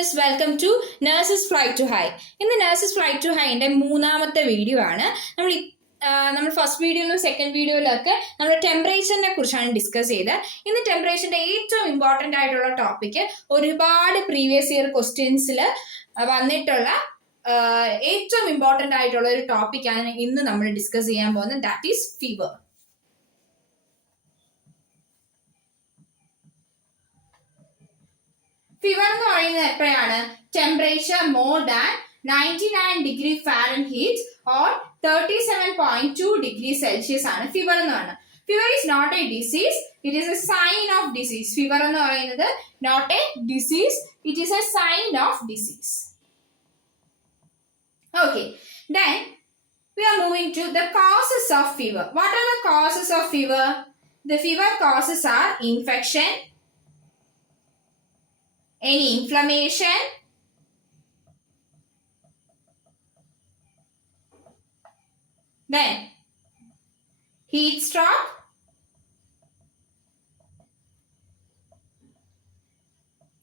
nurses, welcome to Nurses Flight to High. In the Nurses Flight to High ന്റെ മൂന്നാമത്തെ video ആണ്. നമ്മൾ first വീഡിയോയിലും സെക്കൻഡ് വീഡിയോയിലൊക്കെ നമ്മൾ ടെമ്പറേച്ചറിനെ കുറിച്ചാണ് ഡിസ്കസ് ചെയ്തത്. ഇന്ന് ടെമ്പറേച്ചറിന്റെ ഏറ്റവും ഇമ്പോർട്ടന്റ് ആയിട്ടുള്ള ടോപ്പിക്, ഒരുപാട് പ്രീവിയസ് ഇയർ ക്വസ്റ്റ്യൻസിൽ വന്നിട്ടുള്ള ഏറ്റവും ഇമ്പോർട്ടന്റ് ആയിട്ടുള്ള ഒരു ടോപ്പിക്കാണ് ഇന്ന് നമ്മൾ ഡിസ്കസ് ചെയ്യാൻ പോകുന്നത്. That is fever. ഫീവർ എന്ന് പറയുന്നത് എപ്പോഴാണ്? Temperature more than 99 degree Fahrenheit or 37.2 degree Celsius ആണ് ഫീവർ എന്ന് പറയുന്നത്. Fever is not a disease, it is a sign of disease. Fever എന്ന് പറയുന്നത് not a disease, it is a sign of disease. Okay, then we are moving to the causes of fever. What are the causes of fever? The fever causes are infection, any inflammation, then heat stroke,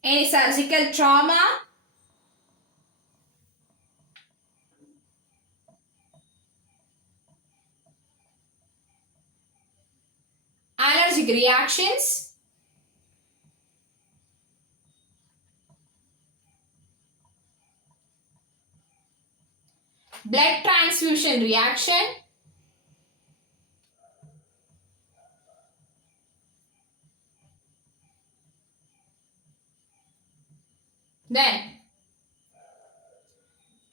any surgical trauma, allergic reactions, blood transfusion reaction, then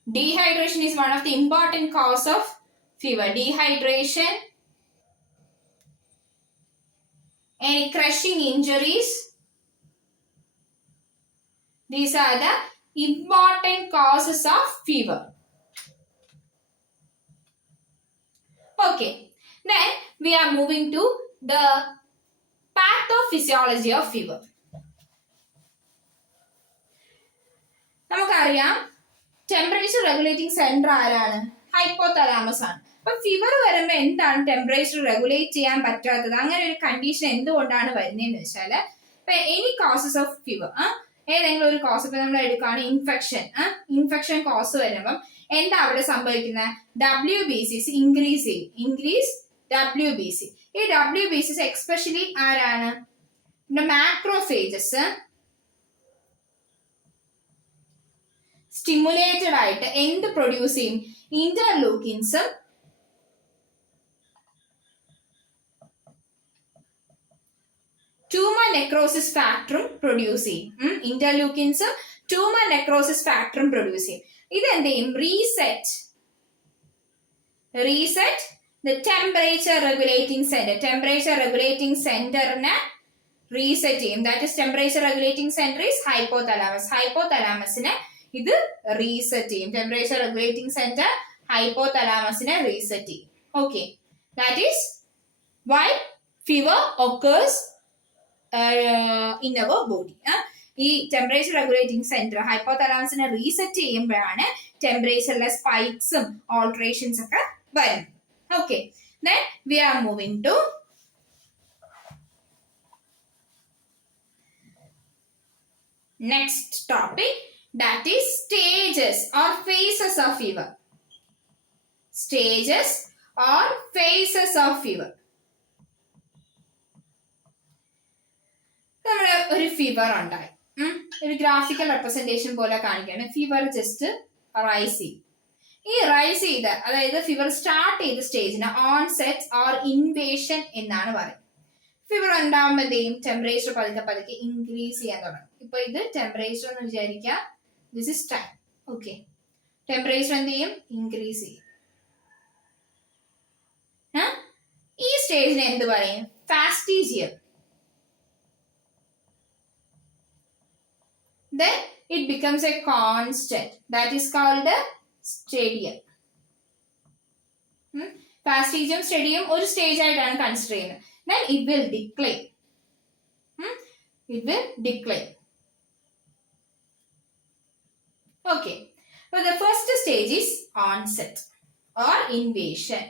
dehydration is one of the important cause of fever. Dehydration, any crushing injuries, these are the important causes of fever. Okay, then we are moving to the pathophysiology of fever. നമുക്കറിയാം temperature regulating centre ആരാണ്? Hypothalamus ആണ്. അപ്പൊ fever വരുമ്പോൾ എന്താണ് temperature regulate ചെയ്യാൻ പറ്റാത്തത്? അങ്ങനെ ഒരു കണ്ടീഷൻ എന്തുകൊണ്ടാണ് വരുന്നതെന്ന് വെച്ചാല്, ഇപ്പൊ എനി കോസസ് ഓഫ് ഫീവർ, ഏതെങ്കിലും ഒരു കോസ്, ഇപ്പൊ നമ്മൾ എടുക്കുകയാണ് ഇൻഫെക്ഷൻ കോസ് വരുമ്പം എന്താ അവിടെ സംഭവിക്കുന്നത്? WBCs ഇൻക്രീസ് ചെയ്യും. WBC. ഈ WBCs എക്സ്പെഷ്യലി ആരാണ്? മാക്രോഫേജസ് സ്റ്റിമുലേറ്റഡ് ആയിട്ട് എന്ത് പ്രൊഡ്യൂസ് ചെയ്യും? ഇന്റർലൂക്കിൻസും ട്യൂമർ നെക്രോസിസ് ഫാക്ടറും പ്രൊഡ്യൂസ് ചെയ്യും. ഇന്റർലൂക്കിൻസും ട്യൂമർ നെക്രോസിസ് ഫാക്ടറും പ്രൊഡ്യൂസ് ചെയ്യും. ഇതെന്ത് ചെയ്യും? Reset the temperature regulating centre. Temperature regulating സെന്ററിനെ റീസെറ്റ് ചെയ്യും. That is temperature regulating centre is hypothalamus. ഹൈപ്പോതലാമസിനെ ഇത് റീസെറ്റ് ചെയ്യും. ടെമ്പറേച്ചർ റെഗുലേറ്റിംഗ് സെന്റർ ഹൈപ്പോതലാമസിനെ റീസെറ്റ് ചെയ്യും. Okay, that is why fever occurs in our body. ഈ ടെമ്പറേച്ചർ റെഗുലേറ്റിംഗ് സെന്റർ ഹൈപ്പോതലാമസിനെ reset ചെയ്യുമ്പോഴാണ് ടെമ്പറേച്ചറിലെ സ്പൈക്സും ഓൾട്ടറേഷൻസ് ഒക്കെ വരുന്നത്. Okay, then we are moving to next topic, that is stages or phases of fever. Stages or phases of fever. നമ്മുടെ ഒരു fever ഉണ്ടായി, ഒരു graphical representation പോലെ കാണിക്കുകയാണ്. ഫീവർ ജസ്റ്റ് റൈസ് ചെയ്യും. ഈ റൈസ് ചെയ്ത്, അതായത് ഫീവർ സ്റ്റാർട്ട് ചെയ്ത സ്റ്റേജിന് ഓൺസെറ്റ് ഓർ ഇൻവേഷൻ എന്നാണ് പറയുന്നത്. ഫീവർ ഉണ്ടാകുമ്പോഴത്തേക്കും ടെമ്പറേച്ചർ പതുക്കെ ഇൻക്രീസ് ചെയ്യാൻ തുടങ്ങും. ഇപ്പൊ ഇത് ടെമ്പറേച്ചർ എന്ന് വിചാരിക്കുക, this is time. Okay, temperature എന്ത് ചെയ്യും? ഇൻക്രീസ് ചെയ്യും. ഈ സ്റ്റേജിനെ എന്ത് പറയും? ഫാസ്റ്റിജിയം. Then it becomes a constant, that is called a stadium. Fastigium, stadium ഒരു സ്റ്റേജ് ആയിട്ടാണ് കൺസിഡർ ചെയ്യുന്നത്. Then it will decline. It will decline. Okay, so the first stage is onset or invasion.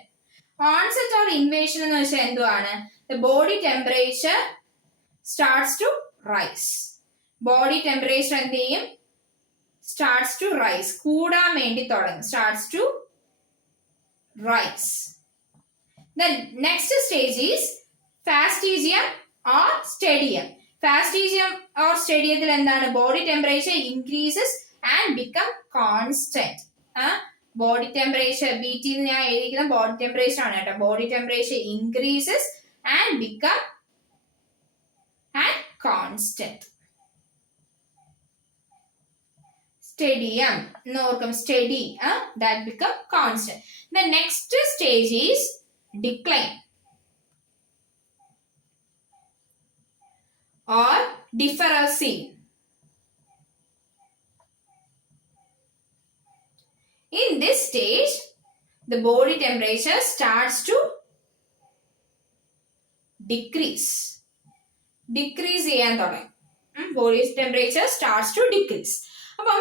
Onset or invasion എന്ന് വെച്ചാൽ എന്തുവാണ്? The body temperature starts to rise. Body temperature എന്ത് ചെയ്യും? starts to rise. കൂടാൻ വേണ്ടി തുടങ്ങും. starts to rise. The next stage is fastigium or stadium. Fastigium or stadium എന്താണ്? Body temperature increases and become constant. Body temperature BT ഞാൻ എഴുതിയിരിക്കുന്ന body temperature ആണ് കേട്ടോ. Body temperature increases and become constant. Stadium, steady, that become constant. The next stage is decline or difference. In this stage, the body temperature starts to decrease. ചെയ്യാൻ തുടങ്ങും. Body temperature starts to decrease. അപ്പം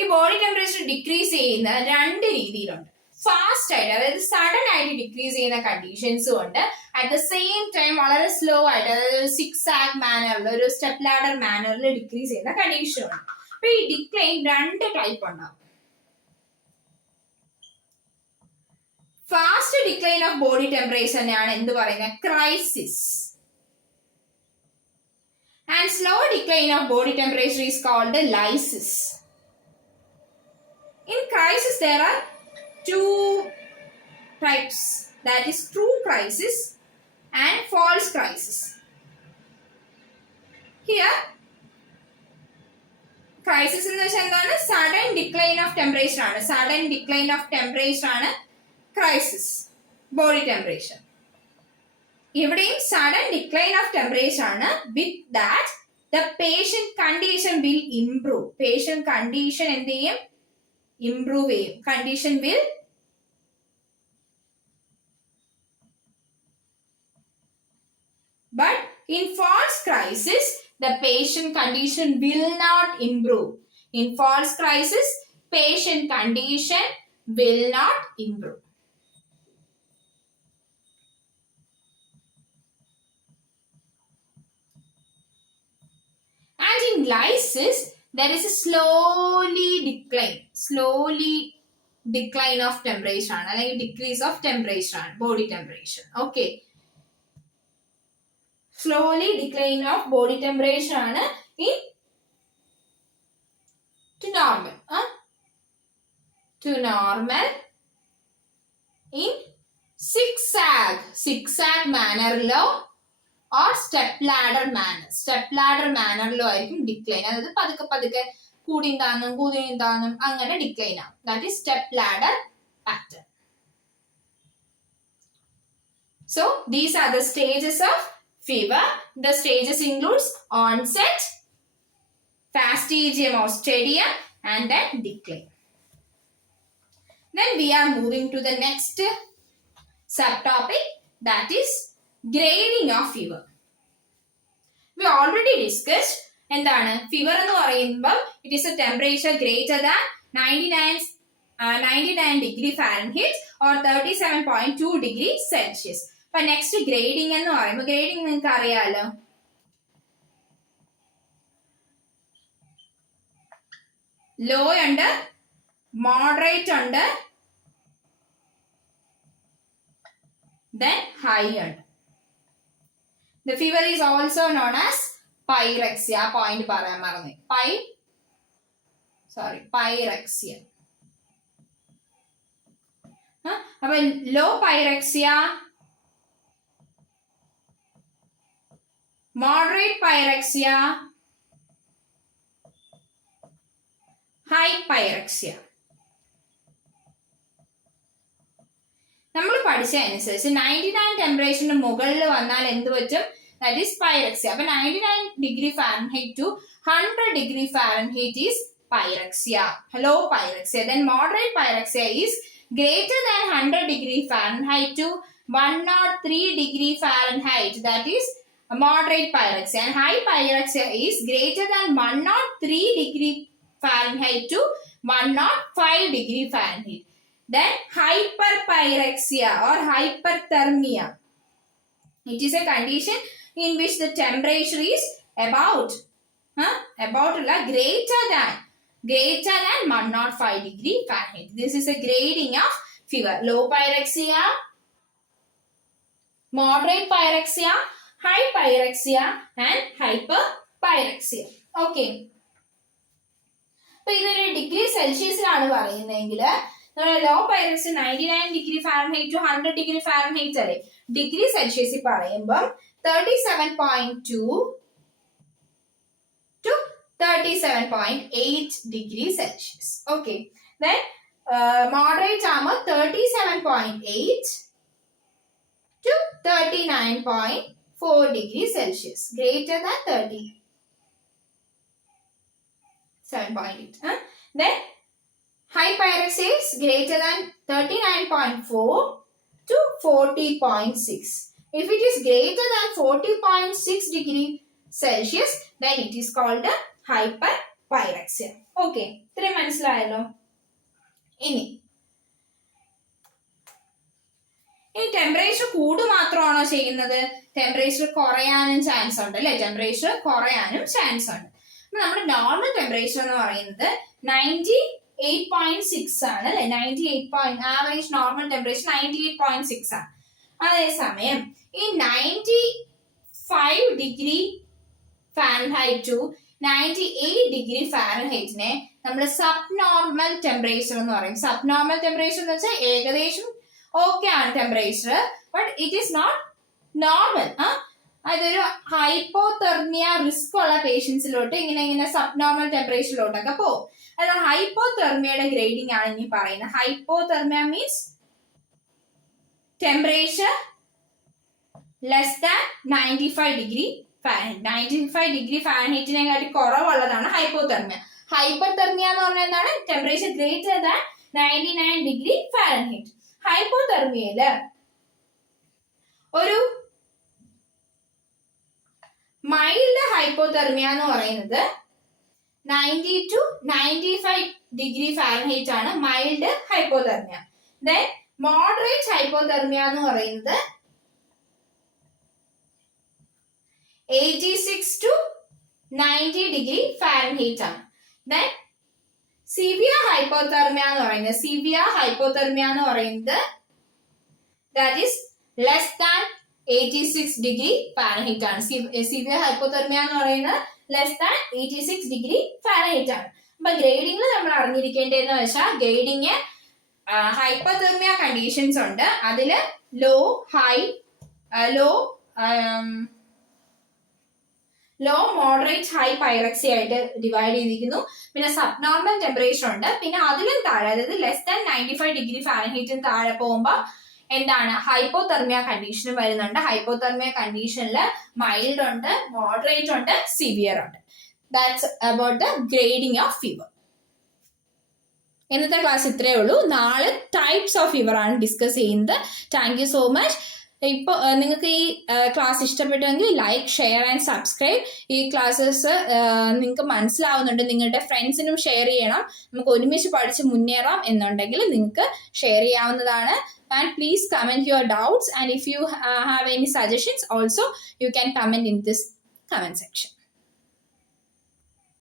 ഈ body temperature decrease ചെയ്യുന്ന രണ്ട് രീതിയിലുണ്ട്. Fast ആയിട്ട്, അതായത് sudden ആയിട്ട് ഡിക്രീസ് ചെയ്യുന്ന കണ്ടീഷൻസും ഉണ്ട്. അറ്റ് ദ സെയിം ടൈം വളരെ സ്ലോ ആയിട്ട്, അതായത് ഒരു സിക്സ് ആഗ് മാനറിൽ, ഒരു സ്റ്റെപ്പ് ലാഡർ മാനറിൽ ഡിക്രീസ് ചെയ്യുന്ന കണ്ടീഷനും ഉണ്ട്. അപ്പൊ ഈ ഡിക്ലൈൻ രണ്ട് ടൈപ്പ് ഉണ്ടാവും. ഫാസ്റ്റ് ഡിക്ലൈൻ ഓഫ് ബോഡി ടെമ്പറേച്ചറിനെയാണ് എന്ത് പറയുന്നത്? Crisis. And slow decline of body temperature is called lysis. In crisis, there are two types, that is true crisis and false crisis. Here, crisis in the sudden decline of temperature. Sudden decline of temperature crisis, body temperature. ഇവിടെയും sudden decline of temperature ആണ്. With that the patient condition will improve. Patient condition എന്ത് ചെയ്യും? Improve ചെയ്യും. Condition will but in false crisis the patient condition will not improve. In false crisis patient condition will not improve. And in lysis, there is a slowly decline of temperature, like decrease of temperature, body temperature. Okay. Slowly decline of body temperature in to normal. To normal in zigzag manner low. Or step ladder manner lo ആയിരിക്കും decline. അതായത് പതുക്കെ കൂടിയും താന്നും അങ്ങനെ decline ആവും. That is step ladder pattern. So these are the stages of fever. The stages includes onset, fastigium or stadium, and then decline. Then we are moving to the next subtopic, that is grading of fever. We already discussed എന്താണ് fever എന്ന് പറയുമ്പോൾ it is A temperature greater than 99 degree Fahrenheit or 37.2 degree Celsius. അപ്പൊ next grading എന്ന് പറയുമ്പോൾ grading നിങ്ങൾക്ക് അറിയാലോ. Law ഉണ്ട്, moderate ഉണ്ട്, then high ഉണ്ട്. The fever is also known as pyrexia. Point പറയാൻ മറന്നു. pyrexia. അപ്പൊ low pyrexia, moderate pyrexia, high pyrexia. നമ്മൾ പഠിച്ച അനുസരിച്ച് 99 ടെമ്പറേച്ചറിന് മുകളിൽ വന്നാൽ എന്ത് പറ്റും? That is pyrexia. അപ്പൊ 99 degree Fahrenheit to 100 degree Fahrenheit is pyrexia, low pyrexia. Then moderate pyrexia is greater than 100 degree Fahrenheit to 103 degree Fahrenheit. That is moderate pyrexia. And high pyrexia is greater than 103 degree Fahrenheit to 105 degree Fahrenheit. Then hyperpyrexia or hyperthermia. It is a condition in which the temperature is about greater than greater than 105 degree Fahrenheit. This is a grading of fever. Low pyrexia, moderate pyrexia, high pyrexia and hyperpyrexia. Okay. അപ്പോൾ ഇതൊരു degree സെൽഷ്യസിലാണ് പറയുന്നതെങ്കിൽ നമ്മുടെ low pyrexia 99 degree Fahrenheit to 100 degree Fahrenheit അല്ലേ. Degree സെൽഷ്യസിൽ പറയുമ്പം 37.2 to 37.8 degree Celsius. Okay. Then moderate ആകുമ്പോൾ 37.8 to 39.4 degree Celsius. Greater than 37.8. Then high pyrexia is greater than 39.4 to 40.6. If it is greater than 40.6 degree Celsius, then it is called hyperpyrexia. Okay, ഇത്രയും മനസ്സിലായല്ലോ. ഇനി temperature കൂടു മാത്രമാണോ ചെയ്യുന്നത്? Temperature കുറയാനും chance ഉണ്ട് അല്ലെ. ടെമ്പറേച്ചർ കുറയാനും ചാൻസ് ഉണ്ട്. നമ്മുടെ നോർമൽ ടെമ്പറേച്ചർ എന്ന് പറയുന്നത് 98.6 ആണ് അല്ലെ. 98 ആവറേജ് നോർമൽ ടെമ്പറേച്ചർ 98.6 ആണ്. അതേസമയം ഈ 95 ഡിഗ്രി ഫാരൻഹൈറ്റ് ടു 98 ഡിഗ്രി ഫാരൻഹൈറ്റിനെ നമ്മൾ സബ് നോർമൽ ടെമ്പറേച്ചർ എന്ന് പറയും. സബ് നോർമൽ ടെമ്പറേച്ചർ എന്ന് വെച്ചാൽ ഏകദേശം ഓക്കെ ആണ് temperature, but it is not normal. അതൊരു ഹൈപ്പോതെർമിയ റിസ്ക് ഉള്ള പേഷ്യൻസിലോട്ട് ഇങ്ങനെ സബ് നോർമൽ ടെമ്പറേച്ചറിലോട്ടൊക്കെ പോകും. അതായത് ഹൈപ്പോതെർമിയയുടെ ഗ്രേഡിംഗ് ആണ് ഇനി പറയുന്നത്. Hypothermia means temperature less than 95 degree Fahrenheit. 95 degree ഫാരൻഹൈറ്റിനെക്കാട്ടി കുറവുള്ളതാണ് ഹൈപ്പോതെർമിയ. ഹൈപ്പർതെർമിയ എന്ന് പറഞ്ഞാൽ എന്താണ്? Temperature greater than 99 degree Fahrenheit. ഹൈപ്പോതെർമിയയില് ഒരു മൈൽഡ് ഹൈപ്പോതെർമിയ എന്ന് പറയുന്നത് 90 to 95 ഡിഗ്രി ഫാരൻഹൈറ്റ് ആണ് mild hypothermia. Then moderate hypothermia എന്ന് പറയുന്നത് 86 to 90 ഡിഗ്രി ഫാരൻഹൈറ്റ് ആണ്. ദെൻ സിവിയർ ഹൈപ്പോതെർമിയ എന്ന് പറയുന്നത് that is less than 86 degree Fahrenheit ആണ്. സിവിയർ ഹൈപ്പോതെർമിയ എന്ന് പറയുന്നത് ലെസ് ദാൻ 86 ഡിഗ്രി ഫാരൻഹൈറ്റ് ആണ്. അപ്പൊ ഗ്രേഡിംഗിൽ നമ്മൾ അറിഞ്ഞിരിക്കേണ്ടതെന്ന് വെച്ചാൽ ഗ്രേഡിങ് ഹൈപ്പോതെർമിയ കണ്ടീഷൻസ് ഉണ്ട്. അതില് ലോ മോഡറേറ്റ് ഹൈ പൈറക്സി ആയിട്ട് ഡിവൈഡ് ചെയ്തിരിക്കുന്നു. പിന്നെ സബ് നോർമൽ ടെമ്പറേച്ചർ ഉണ്ട്. പിന്നെ അതിലും താഴെ, അതായത് ലെസ് ദാൻ 95 ഡിഗ്രി ഫാരൻഹൈറ്റിന് താഴെ പോകുമ്പോൾ എന്താണ്? ഹൈപ്പോതെർമിയ കണ്ടീഷൻ വരുന്നുണ്ട്. ഹൈപ്പോതെർമിയ കണ്ടീഷനിൽ മൈൽഡ് ഉണ്ട്, മോഡറേറ്റ് ഉണ്ട്, സിവിയർ ഉണ്ട്. That's about the grading of fever. ഇന്നത്തെ ക്ലാസ് ഇത്രയേ ഉള്ളൂ. നാളെ ടൈപ്സ് ഓഫ് ഫീവർ ആണ് ഡിസ്കസ് ചെയ്യുന്നത്. Thank you so much. ഇപ്പോൾ നിങ്ങൾക്ക് ഈ ക്ലാസ് ഇഷ്ടപ്പെട്ടെങ്കിൽ ലൈക്ക്, ഷെയർ ആൻഡ് സബ്സ്ക്രൈബ്. ഈ ക്ലാസ്സസ് നിങ്ങൾക്ക് മനസ്സിലാവുന്നുണ്ട്, നിങ്ങളുടെ ഫ്രണ്ട്സിനും ഷെയർ ചെയ്യണം. നമുക്ക് ഒരുമിച്ച് പഠിച്ച് മുന്നേറാം എന്നുണ്ടെങ്കിൽ നിങ്ങൾക്ക് ഷെയർ ചെയ്യാവുന്നതാണ്. And please comment your doubts, and if you have any suggestions also, you can comment in this comment section.